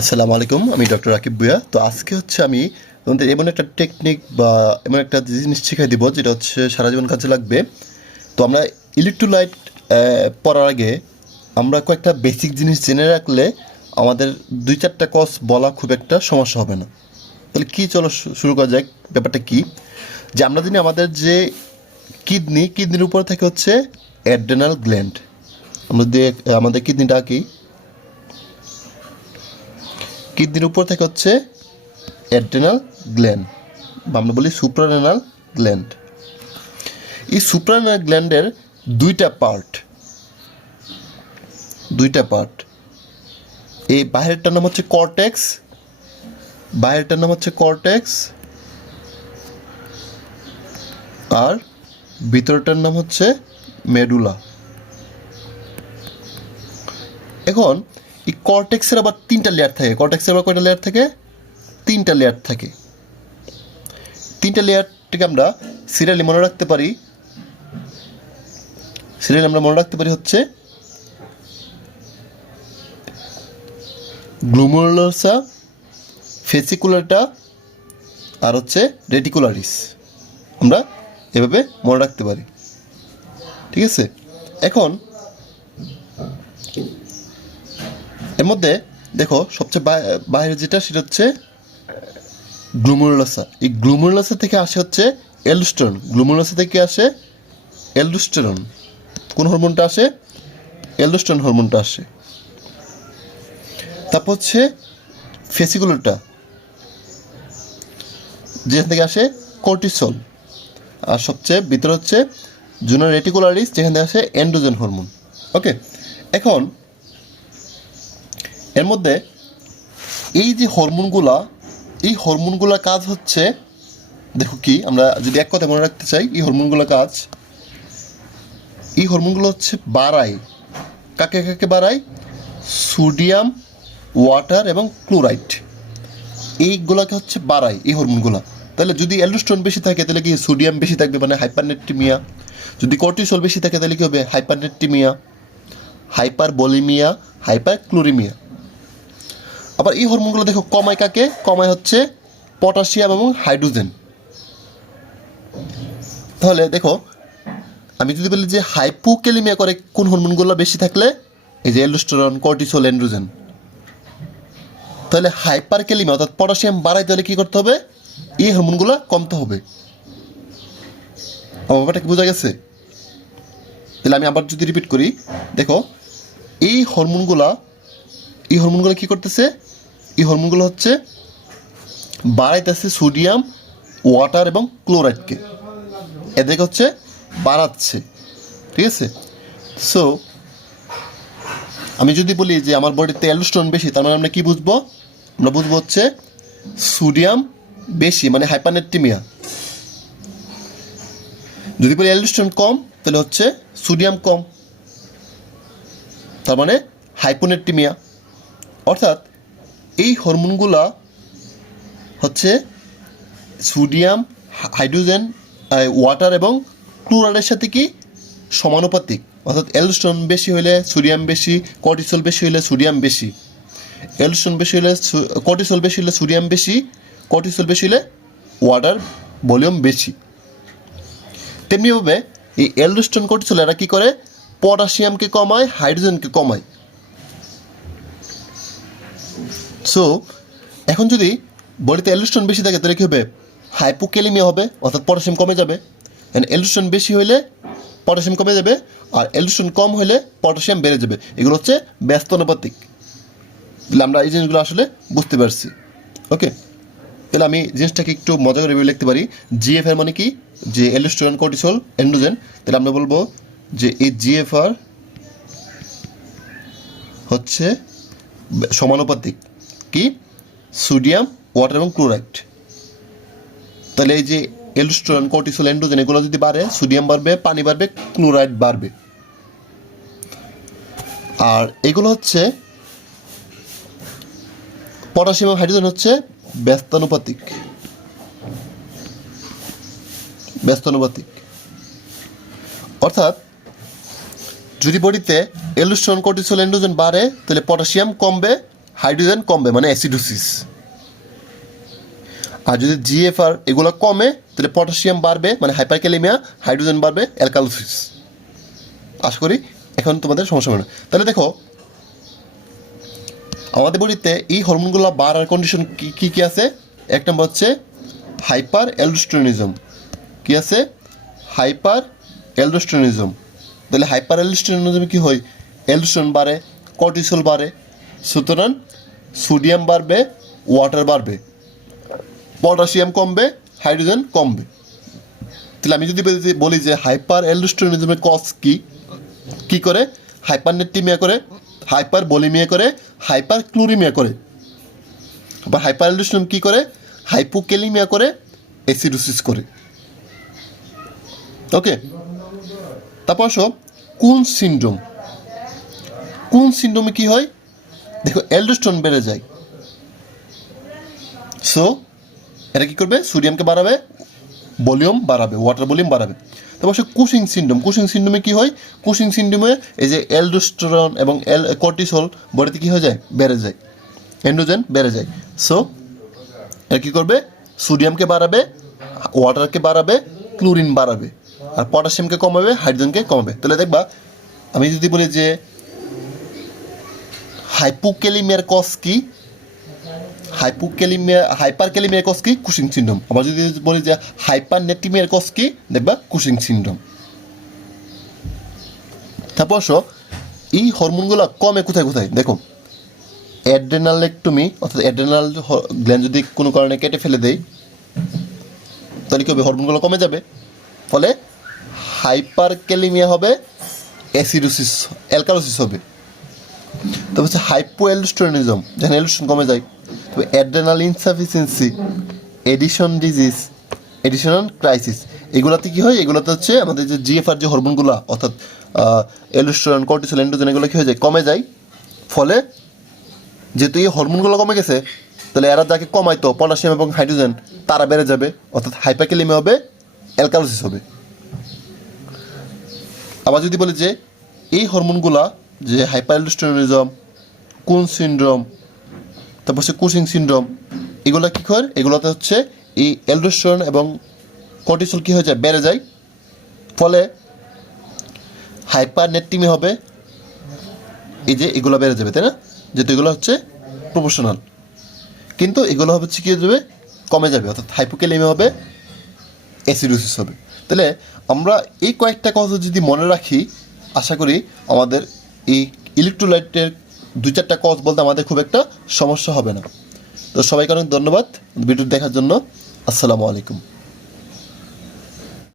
আসসালামু আলাইকুম, আমি ডক্টর রাকিব ভুঁইয়া। তো আজকে হচ্ছে আমি তোমাদের এমন একটা টেকনিক বা এমন একটা জিনিস শিখাই দিব যেটা হচ্ছে সারা জীবন কাজে লাগবে। তো আমরা ইলেকট্রোলাইট পড়ার আগে আমরা কয়েকটা বেসিক জিনিস জেনে রাখলে আমাদের 2-4টা কজ বলা খুব একটা সমস্যা হবে না। তাহলে কি, চলো শুরু করা যাক। ব্যাপারটা কি, যে আমরা জানি আমাদের যে কিডনির উপরে থাকে হচ্ছে অ্যাড্রেনাল গ্ল্যান্ড। আমরা যদি আমাদের কিডনিটা কি কিডনির উপর থেকে হচ্ছে অ্যাড্রেনাল গ্ল্যান্ড, বা আমরা বলি সুপ্রারেনাল গ্ল্যান্ড। এই সুপ্রারেনাল গ্ল্যান্ডের দুইটা পার্ট। এই বাইরেরটার নাম হচ্ছে কর্টেক্স, আর ভিতরটার নাম হচ্ছে মেডুলা। এখন এই কর্টেক্সের আবার কয়টা লেয়ার থাকে? তিনটা লেয়ার থাকে। তিনটা লেয়ারটাকে আমরা সিরিয়ালি মনে রাখতে পারি হচ্ছে গ্লোমেরুলাসা, ফেসিকুলাটা, আর হচ্ছে রেটিকুলারিস। আমরা এভাবে মনে রাখতে পারি, ঠিক আছে? এখন এর মধ্যে দেখো সবচেয়ে বাইরে যেটা, সেটা হচ্ছে গ্লোমেরুলাসা। এই গ্লোমেরুলাসা থেকে আসে হচ্ছে এলডোস্টেরন। কোন হরমোনটা আসে? এলডোস্টেরন হরমোনটা আসে। তারপর হচ্ছে ফেসিকুলারটা, যেখান থেকে আসে কর্টিসল। আর সবচেয়ে ভিতরে হচ্ছে জুনিয়র রেটিকুলারিস, যেখান থেকে আসে এন্ড্রোজেন হরমোন। ওকে, এখন এর মধ্যে এই যে হরমোনগুলা কাজ হচ্ছে, দেখো কি, আমরা যদি এক কথা মনে রাখতে চাই, এই হরমোনগুলো হচ্ছে বাড়ায়। কাকে বাড়ায়? সোডিয়াম, ওয়াটার এবং ক্লোরাইড, এইগুলাকে হচ্ছে বাড়ায় এই হরমোনগুলা। তাহলে যদি অ্যালডোস্টেরন বেশি থাকে তাহলে কি সোডিয়াম বেশি থাকবে, মানে হাইপারনেট্রিমিয়া। যদি কর্টিসল বেশি থাকে তাহলে কি হবে? হাইপারনেট্রিমিয়া, হাইপারবোলিমিয়া, হাইপারক্লোরিমিয়া। আবার এই হরমোনগুলো দেখো কমায় কাকে? কমায় হচ্ছে পটাশিয়াম এবং হাইড্রোজেন। তাহলে দেখো, আমি যদি বলি যে হাইপোক্যালিমিয়া করে কোন হরমোনগুলো বেশি থাকলে, এই যে অ্যালডোস্টেরন, কর্টিসল, এন্ড্রোজেন। তাহলে হাইপারক্যালিমিয়া অর্থাৎ পটাশিয়াম বাড়াইতে হলে কী করতে হবে? এই হরমোনগুলো কমতে হবে। আমার ব্যাপারটা কি বোঝা গেছে? তাহলে আমি আবার যদি রিপিট করি, দেখো এই হরমোনগুলা কী করতেছে? এই হরমোনগুলো হচ্ছে বাড়াইতেছে সোডিয়াম, ওয়াটার এবং ক্লোরাইডকে, এদেরকে হচ্ছে বাড়াচ্ছে, ঠিক আছে? সো আমি যদি বলি যে আমার বডিতে অ্যালডোস্টেরন বেশি, তার মানে আমরা কী বুঝবো? আমরা বুঝবো হচ্ছে সোডিয়াম বেশি, মানে হাইপারনেট্রিমিয়া। যদি বলি অ্যালডোস্টেরন কম, তাহলে হচ্ছে সোডিয়াম কম, তার মানে হাইপোনেট্রিমিয়া। অর্থাৎ এই হরমোনগুলা হচ্ছে সোডিয়াম, হাইড্রোজেন, ওয়াটার এবং ক্লোরাইডের সাথে কি সমানুপাতিক। অর্থাৎ অ্যালডোস্টেরন বেশি হলে সোডিয়াম বেশি, কর্টিসল বেশি হলে সোডিয়াম বেশি, অ্যালডোস্টেরন বেশি হলে কর্টিসল বেশি হলে সোডিয়াম বেশি, কর্টিসল বেশি হলে ওয়াটার ভলিউম বেশি। তেমনিভাবে এই অ্যালডোস্টেরন, কর্টিসল এরা কী করে? পটাশিয়ামকে কমায়, হাইড্রোজেনকে কমায়। সো এখন যদি বডিতে অ্যালডোস্টেরন বেশি থাকে তাহলে কী হবে? হাইপোক্যালিমিয়া হবে, অর্থাৎ পটাশিয়াম কমে যাবে। অ্যালডোস্টেরন বেশি হলে পটাশিয়াম কমে যাবে, আর অ্যালডোস্টেরন কম হলে পটাশিয়াম বেড়ে যাবে। এগুলো হচ্ছে ব্যস্তানুপাতিক। তাহলে আমরা এই জিনিসগুলো আসলে বুঝতে পারছি। ওকে, তাহলে আমি জিনিসটাকে একটু মজা করে লিখতে পারি। জিএফআর মানে কি? যে অ্যালডোস্টেরন, কর্টিসল, এন্ড্রোজেন। তাহলে আমরা বলবো যে এই জিএফআর হচ্ছে সমানুপাতিক কি? সোডিয়াম, ওয়াটার এবং ক্লোরাইড। তাহলে এই যে অ্যালডোস্টেরন, কর্টিসল, এন্ড্রোজেন এগুলো যদি বাড়ে, সোডিয়াম বাড়বে, পানি বাড়বে, ক্লোরাইড বাড়বে। আর এগুলো হচ্ছে পটাশিয়াম এবং হাইড্রোজেন হচ্ছে ব্যস্তানুপাতিক। অর্থাৎ যদি বডিতে অ্যালডোস্টেরন, কর্টিসল, এন্ড্রোজেন বাড়ে তাহলে পটাশিয়াম কমবে, হাইড্রোজেন কমবে মানে অ্যাসিডোসিস। আর যদি জিএফআর এগুলো কমে তাহলে পটাশিয়াম বাড়বে মানে হাইপারক্যালেমিয়া, হাইড্রোজেন বাড়বে অ্যালকালোসিস। আশা করি এখন তোমাদের সমস্যা হবে না। তাহলে দেখো আমাদের বডিতে এই হরমোনগুলো বাড়ার কন্ডিশন কী কী আছে? এক নম্বর হচ্ছে হাইপার অ্যালডোস্টেরনিজম। কী আছে? Hyperaldosteronism. তাহলে হাইপার অ্যালডোস্টেরনিজমে কী হয়? অ্যালডোস্টেরন বাড়ে, কর্টিসল বাড়ে, সুতরাং সোডিয়াম বাড়বে, ওয়াটার বাড়বে, পটাশিয়াম কমবে, হাইড্রোজেন কমবে। তাহলে আমি যদি বলি যে হাইপার অ্যালডোস্টেরনিজমের কজ কী কী করে? হাইপারনেট্রিমিয়া করে, হাইপার বলিমিয়া করে, হাইপার ক্লোরিমিয়া করে। আবার হাইপার অ্যালডোস্টেরন কী করে? হাইপোক্যালিমিয়া করে, অ্যাসিডোসিস করে। ওকে, তারপর আসো কুন সিনড্রোম। কুন সিনড্রোমে কী হয়? দেখো অ্যালডোস্টেরন বেড়ে যায়, সো এটা কী করবে? সোডিয়ামকে বাড়াবে, ভলিউম বাড়াবে, ওয়াটার ভলিউম বাড়াবে। তারপর আসে কুশিং সিনড্রোম। কুশিং সিনড্রোমে কী হয়? কুশিং সিনড্রোমে এই যে অ্যালডোস্টেরন এবং কর্টিসল বডিতে কী হয়ে যায়? বেড়ে যায়, এন্ড্রোজেন বেড়ে যায়। সো এটা কী করবে? সোডিয়ামকে বাড়াবে, ওয়াটারকে বাড়াবে, ক্লোরিন বাড়াবে, আর পটাশিয়ামকে কমাবে, হাইড্রোজেনকে কমাবে। তাহলে দেখবা আমি যদি বলি যে হাইপোক্যালিমিয়ার কজ কি? হাইপারক্যালিমিয়ার কজ কি? Cushing syndrome. আবার যদি বলি যে হাইপারনেট্রিমিয়ার কজ কি? দেখবা কুশিং সিনড্রোম। তারপর এই হরমোনগুলো কমে কোথায় কোথায়? দেখো অ্যাড্রেনালেক্টমি অর্থাৎ অ্যাড্রেনাল গ্ল্যান্ড যদি কোনো কারণে কেটে ফেলে দেয় তাহলে কী হবে? হরমোনগুলো কমে যাবে, ফলে হাইপারক্যালিমিয়া হবে, অ্যাসিডোসিস অ্যালকালোসিস হবে। তারপর হচ্ছে হাইপো অ্যালডোস্টেরনিজম, যেখানে অ্যালডোস্টেরন কমে যায়। তবে adrenal insufficiency, Addison disease, Addisonian crisis, এগুলোতে কী হয়? এগুলোতে হচ্ছে আমাদের যে জিএফআর যে হরমোনগুলো অর্থাৎ অ্যালডোস্টেরন, কর্টিসল, এন্ড্রোজেন এগুলো কী হয়ে যায়? কমে যায়। ফলে যেহেতু এই হরমোনগুলো কমে গেছে তাহলে এরা যাকে কমাইতো পটাশিয়াম এবং হাইড্রোজেন তারা বেড়ে যাবে, অর্থাৎ হাইপারক্যালেমিয়া হবে, অ্যালকালোসিস হবে। আবার যদি বলি যে এই হরমোনগুলা যে হাইপার অ্যালডোস্টেরনিজম, কুন সিনড্রোম, তারপর হচ্ছে কুশিং সিনড্রোম, এগুলো কী করে? এগুলোতে হচ্ছে এই অ্যালডোস্টেরন এবং কর্টিসল কী হয়ে যায়? বেড়ে যায়, ফলে হাইপারনেট্রিমি হবে। এই যে এগুলো বেড়ে যাবে, তাই না? যেহেতু এগুলো হচ্ছে প্রপোর্শনাল, কিন্তু এগুলো হচ্ছে কী হয়ে যাবে? কমে যাবে, অর্থাৎ হাইপোক্যালেমিয়া হবে, অ্যাসিডোসিস হবে। তাহলে আমরা এই কয়েকটা কথা যদি মনে রাখি আশা করি আমাদের এই ইলেকট্রোলাইটের 2-4টা কজ বলতে আমাদের খুব একটা সমস্যা হবে না। তো সবাইকে অনেক ধন্যবাদ ভিডিও দেখার জন্য। আসসালামু আলাইকুম।